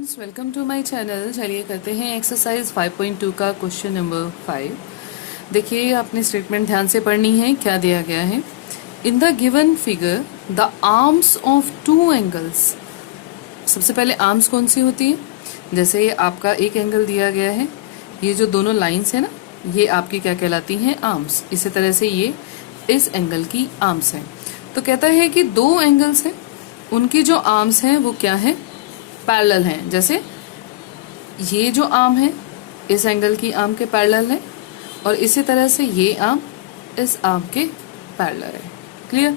Friends, welcome to my channel. चलिए करते हैं एक्सरसाइज 5.2 का क्वेश्चन नंबर 5। देखिए, आपने स्टेटमेंट ध्यान से पढ़नी है। क्या दिया गया है? In the given figure the arms of two angles. सबसे पहले आर्म्स कौन सी होती है? जैसे ये आपका एक एंगल दिया गया है, ये जो दोनों लाइंस है ना, ये आपकी क्या कहलाती हैं? आर्म्स। इसी तरह से ये इस एंगल की आर्म्स है। तो कहता है कि दो एंगल्स हैं, उनकी जो आर्म्स हैं वो क्या है? पैरेलल हैं। जैसे ये जो आर्म है इस एंगल की आर्म के पैरेलल है, और इसी तरह से ये आर्म इस आर्म के पैरेलल है। क्लियर?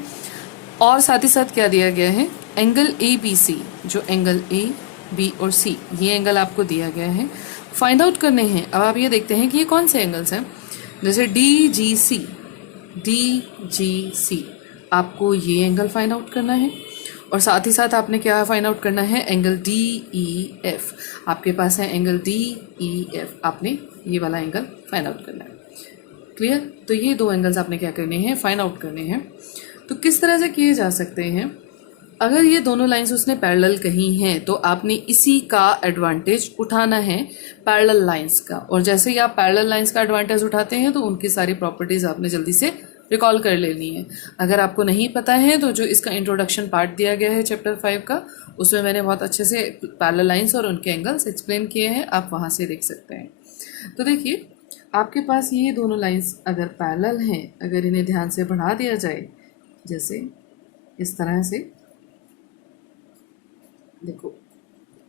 और साथ ही साथ क्या दिया गया है? एंगल ए बी सी, जो एंगल ए बी और सी, ये एंगल आपको दिया गया है, फाइंड आउट करने हैं। अब आप ये देखते हैं कि ये कौन से एंगल्स हैं। जैसे डी जी सी, आपको ये एंगल फाइंड आउट करना है, और साथ ही साथ आपने क्या फाइंड आउट करना है? Angle D E F. आपके पास है एंगल डी ई एफ, आपने ये वाला एंगल फाइंड आउट करना है। क्लियर? तो ये दो एंगल्स आपने क्या करने हैं? फाइंड आउट करने हैं। तो किस तरह से किए जा सकते हैं? अगर ये दोनों लाइंस उसने पैरेलल कही हैं तो आपने इसी का एडवांटेज उठाना है, पैरेलल लाइंस का। और जैसे ही आप पैरेलल लाइंस का एडवांटेज उठाते हैं तो उनकी सारी प्रॉपर्टीज आपने जल्दी से रिकॉल कर लेनी है। अगर आपको नहीं पता है तो जो इसका इंट्रोडक्शन पार्ट दिया गया है चैप्टर 5 का, उसमें मैंने बहुत अच्छे से पैरेलल लाइंस और उनके एंगल्स एक्सप्लेन किए हैं, आप वहाँ से देख सकते हैं। तो देखिए, आपके पास ये दोनों लाइंस अगर पैरेलल हैं, अगर इन्हें ध्यान से बढ़ा दिया जाए, जैसे इस तरह से, देखो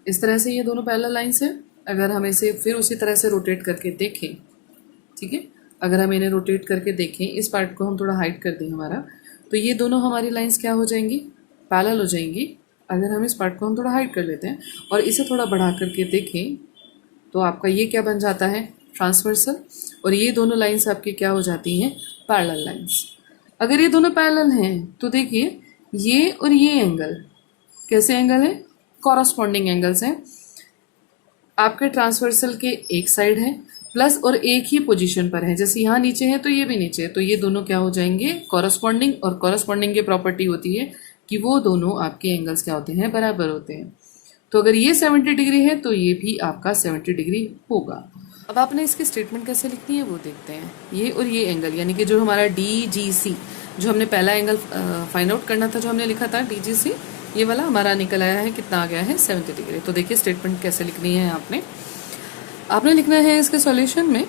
इस तरह से ये दोनों पैरेलल लाइंस हैं। अगर हम इसे फिर उसी तरह से रोटेट करके देखें, ठीक है, अगर हम इन्हें रोटेट करके देखें, इस पार्ट को हम थोड़ा हाइड कर दें हमारा, तो ये दोनों हमारी लाइंस क्या हो जाएंगी? पैरेलल हो जाएंगी। अगर हम इस पार्ट को हम थोड़ा हाइड कर लेते हैं और इसे थोड़ा बढ़ा करके देखें, तो आपका ये क्या बन जाता है? ट्रांसवर्सल। और ये दोनों लाइंस आपकी क्या हो जाती हैं? Parallel lines. अगर ये दोनों पैरेलल हैं तो देखिए, ये और ये एंगल कैसे एंगल है? कॉरस्पॉन्डिंग एंगल्स हैं। आपके ट्रांसवर्सल के एक साइड है प्लस और एक ही पोजीशन पर है। जैसे यहाँ नीचे है तो ये भी नीचे है, तो ये दोनों क्या हो जाएंगे? कॉरस्पॉन्डिंग। और कॉरस्पॉन्डिंग की प्रॉपर्टी होती है कि वो दोनों आपके एंगल्स क्या होते हैं? बराबर होते हैं। तो अगर ये 70 डिग्री है तो ये भी आपका 70 डिग्री होगा। अब आपने इसकी स्टेटमेंट कैसे लिखनी है वो देखते हैं। ये और ये एंगल, यानी कि जो हमारा डी जी सी, जो हमने पहला एंगल फाइंड आउट करना था, जो हमने लिखा था डी जी सी, ये वाला हमारा निकल आया है, कितना आ गया है? 70 डिग्री। तो देखिए स्टेटमेंट कैसे लिखनी है। आपने लिखना है इसके सॉल्यूशन में,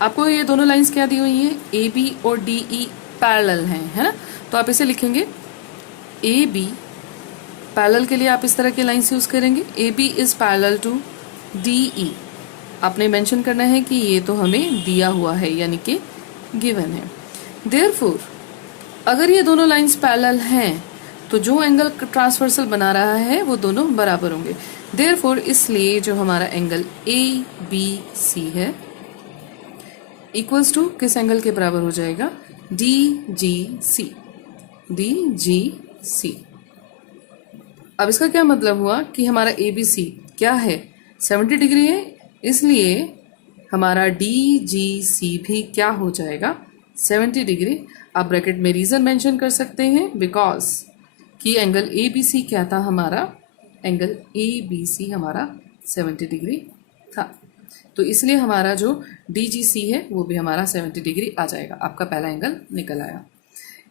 आपको ये दोनों लाइंस क्या दी हुई हैं? ए बी और डी ई पैरेलल हैं, है ना? तो आप इसे लिखेंगे ए बी। पैरेलल के लिए आप इस तरह की लाइंस यूज करेंगे, A B is parallel to D E. आपने मेंशन करना है कि ये तो हमें दिया हुआ है, यानी कि गिवन है। देयरफॉर अगर ये दोनों लाइंस पैरेलल हैं तो जो एंगल ट्रांसवर्सल बना रहा है वो दोनों बराबर होंगे। देयरफॉर इसलिए जो हमारा एंगल ए बी सी है इक्वल्स टू किस एंगल के बराबर हो जाएगा? डी जी सी। डी जी सी। अब इसका क्या मतलब हुआ कि हमारा ए बी सी क्या है? 70 डिग्री है, इसलिए हमारा डी जी सी भी क्या हो जाएगा? 70 डिग्री। आप ब्रैकेट में रीजन मेंशन कर सकते हैं, बिकॉज कि एंगल ए बी सी क्या था हमारा? एंगल ए बी सी हमारा 70 डिग्री था, तो इसलिए हमारा जो डी जी सी है वो भी हमारा 70 डिग्री आ जाएगा। आपका पहला एंगल निकल आया।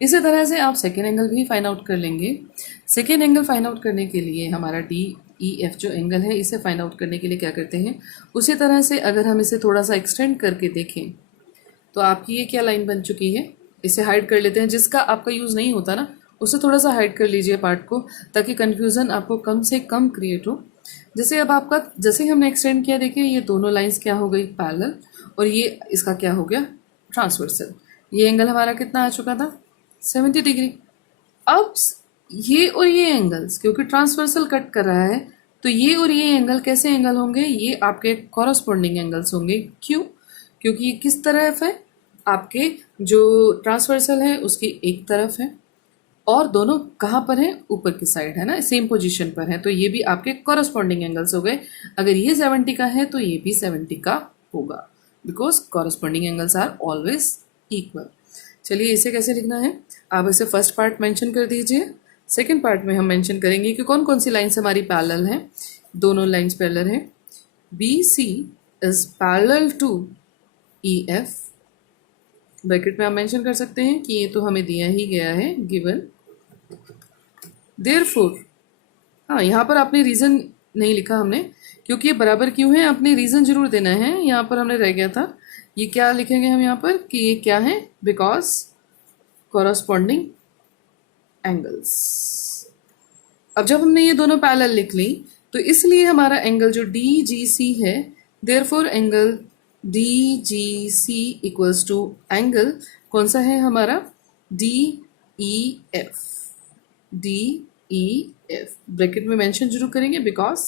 इसी तरह से आप सेकेंड एंगल भी फाइंड आउट कर लेंगे। सेकेंड एंगल फाइंड आउट करने के लिए हमारा डी ई एफ जो एंगल है, इसे फाइंड आउट करने के लिए क्या करते हैं? उसी तरह से अगर हम इसे थोड़ा सा एक्सटेंड करके देखें तो आपकी ये क्या लाइन बन चुकी है? इसे हाइड कर लेते हैं, जिसका आपका यूज़ नहीं होता ना, उसे थोड़ा सा हाइड कर लीजिए पार्ट को, ताकि कन्फ्यूज़न आपको कम से कम क्रिएट हो। जैसे अब आपका, जैसे ही हमने एक्सटेंड किया, देखिए ये दोनों लाइंस क्या हो गई? पैरेलल। और ये इसका क्या हो गया? ट्रांसवर्सल। ये एंगल हमारा कितना आ चुका था? 70 डिग्री। अब ये और ये एंगल्स, क्योंकि ट्रांसवर्सल कट कर रहा है, तो ये और ये एंगल कैसे एंगल होंगे? ये आपके कॉरस्पॉन्डिंग एंगल्स होंगे। क्यों? क्योंकि ये किस तरफ है? आपके जो ट्रांसवर्सल है उसकी एक तरफ है, और दोनों कहाँ पर हैं? ऊपर की साइड है ना, सेम पोजीशन पर है, तो ये भी आपके कॉरस्पॉन्डिंग एंगल्स हो गए। अगर ये 70 का है तो ये भी 70 का होगा, because corresponding angles are always equal. चलिए इसे कैसे लिखना है? आप इसे फर्स्ट पार्ट मेंशन कर दीजिए, सेकेंड पार्ट में हम मेंशन करेंगे कि कौन कौन सी लाइन्स हमारी पैरेलल हैं। दोनों लाइन्स पैरेलल हैं। B C is parallel to E F. Bracket में हम मेंशन कर सकते हैं कि ये तो हमें दिया ही गया है, गिवन। देयरफॉर, हाँ यहाँ पर आपने रीज़न नहीं लिखा हमने, क्योंकि ये बराबर क्यों है, आपने रीज़न जरूर देना है। यहाँ पर हमने रह गया था, ये क्या लिखेंगे हम यहाँ पर कि ये क्या है, बिकॉज कॉरस्पॉन्डिंग एंगल्स। अब जब हमने ये दोनों पैरेलल लिख ली तो इसलिए हमारा एंगल जो डी जी सी है, therefore angle D G C equals to angle कौन सा है हमारा, D E F. D E F bracket में मेंशन जरूर करेंगे, बिकॉज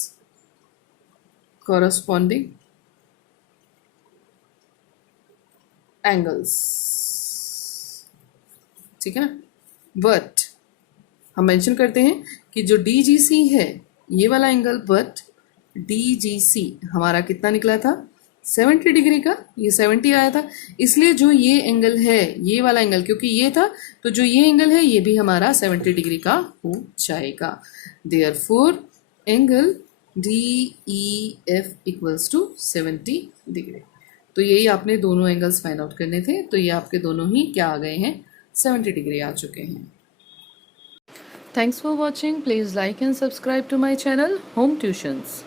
कॉरस्पॉन्डिंग एंगल्स, ठीक है ना। बट हम मेंशन करते हैं कि जो डी जी सी है ये वाला एंगल, बट डी जी सी हमारा कितना निकला था, 70 डिग्री का। ये 70 आया था, इसलिए जो ये एंगल है, ये वाला एंगल क्योंकि ये था, तो जो ये एंगल है ये भी हमारा 70 डिग्री का हो जाएगा। Therefore angle D E F equals to 70 degree. तो यही आपने दोनों एंगल्स फाइंड आउट करने थे। तो ये आपके दोनों ही क्या आ गए हैं, 70 डिग्री आ चुके हैं। Thanks for watching. Please like and subscribe to my channel Home Tuitions.